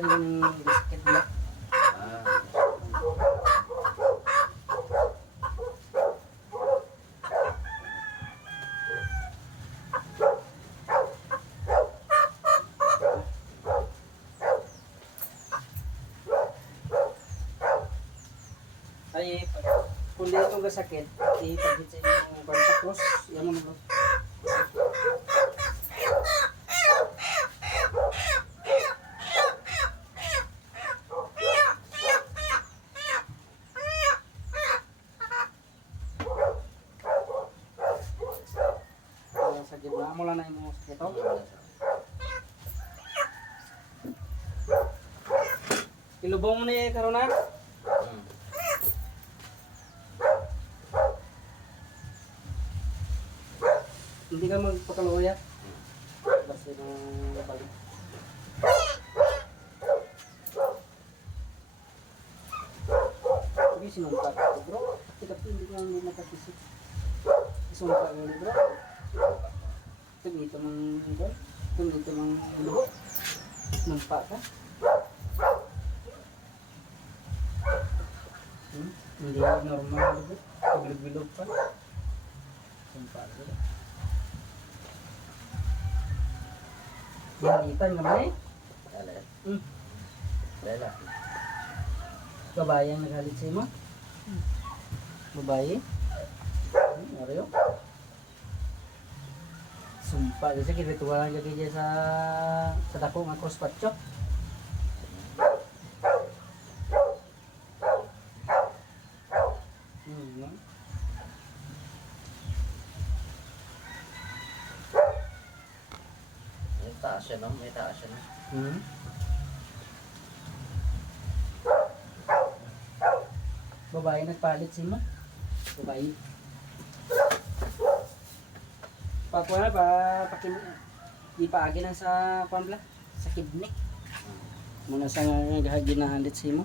rin yung biscuit block. Ah. Ay, kung di itong kasakit, ipagit sa inyong Santa Cruz, yan mo bro. Sa gitna mo lang na yung mga sakit. Ilubong mo na yung karoon na. Hmm. Hindi ka magpakaluya. Basta nang balik. Hindi sinumpa ka ito bro. Kasi hindi ka hindi nakatisip. Sinumpa ka ni bro. Tumito ng bro. Tumito ng lubo. Sinumpa ka. Hindi normal lubo. Pagbilog-bilog pa. Sinumpa ka bro. Yalitan naman eh. Dala. Hmm. Dala. Babae ang naghalit sa imo? Babae? Ariyo? Sumpa kasi kinituwalan lagi dyan sa dako nga cross patcho. No? May taas siya, no? May taas siya, no? Babae nagpalit si mo? Babae. Pakuha na pa, di pa agi na sa pambla, sa kidney. Muna sa nga ginahalit si mo.